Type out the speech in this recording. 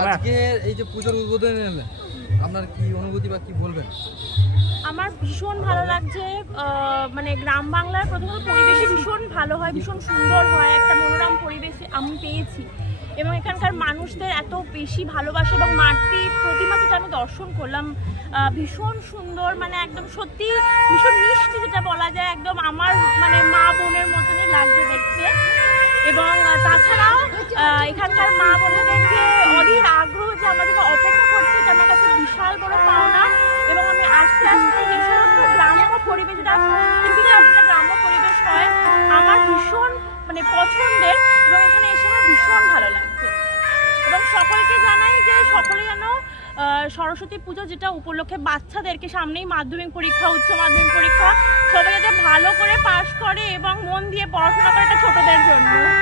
আজকে এই যে পুজোর উদ্বোধন এলেন আপনার কি অনুভূতি বা কি বলবেন? আমার ভীষণ ভালো লাগছে মানে গ্রাম বাংলার প্রথমত পরিবেশই ভীষণ ভালো হয় ভীষণ সুন্দর হয় একটা মনোরম পরিবেশ আমি পেয়েছি। এবং এখানকার মানুষদের এত বেশি ভালোবাসা এবং মাতৃ প্রতিমা যেটা আমি দর্শন করলাম ভীষণ সুন্দর মানে একদম সত্যি ভীষণ মিষ্টি যেটা বলা যায় একদম আমার মানে মা বোনের এখানকার মা বোনেদেরকে অধীর আগ্রহ যে আমাদেরকে অপেক্ষা করছে, এটা আমার কাছে বিশাল বড় পাওনা। এবং আমি আস্তে আস্তে যে সমস্ত গ্রাম্য পরিবেশ, যেটা গ্রাম্য পরিবেশ হয়, আমার ভীষণ মানে পছন্দের, এবং এখানে এসে আমার ভীষণ ভালো লাগছে। এবং সকলকে জানাই যে সকলে যেন সরস্বতী পুজো যেটা উপলক্ষে বাচ্চাদেরকে সামনেই মাধ্যমিক পরীক্ষা, উচ্চ মাধ্যমিক পরীক্ষা, সবাই যাতে ভালো করে পাশ করে এবং মন দিয়ে পড়াশোনা করে এটা ছোটদের জন্য।